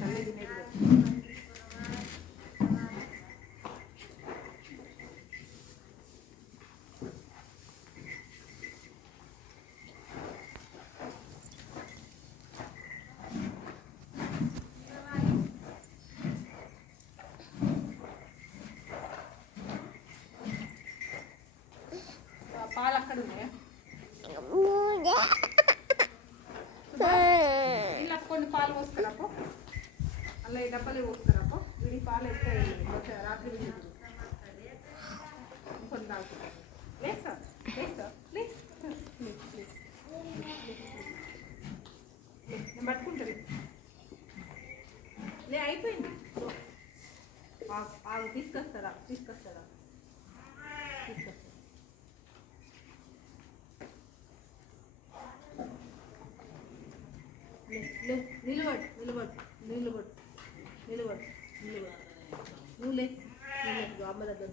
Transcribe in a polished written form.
తల్లి తినేది పాలు అక్కడ ఉన్నాయా ఇలా కొన్ని పాలు పోసుకురాపో అలా ఈ డబ్బాలే పోసుకురాపో వీడి పాలు ఎక్కడ రాత్రి కొన్ని తాగుతున్నాను లేస్తా లేస్తా ప్లీజ్ నేను పట్టుకుంటుంది లే అయిపోయింది తీసుకొస్తారా తీసుకొస్తారా నిలబడు నిలబడు నిలబడు నిలబడు నిలబడు నువ్వు లే అమ్మ దగ్గర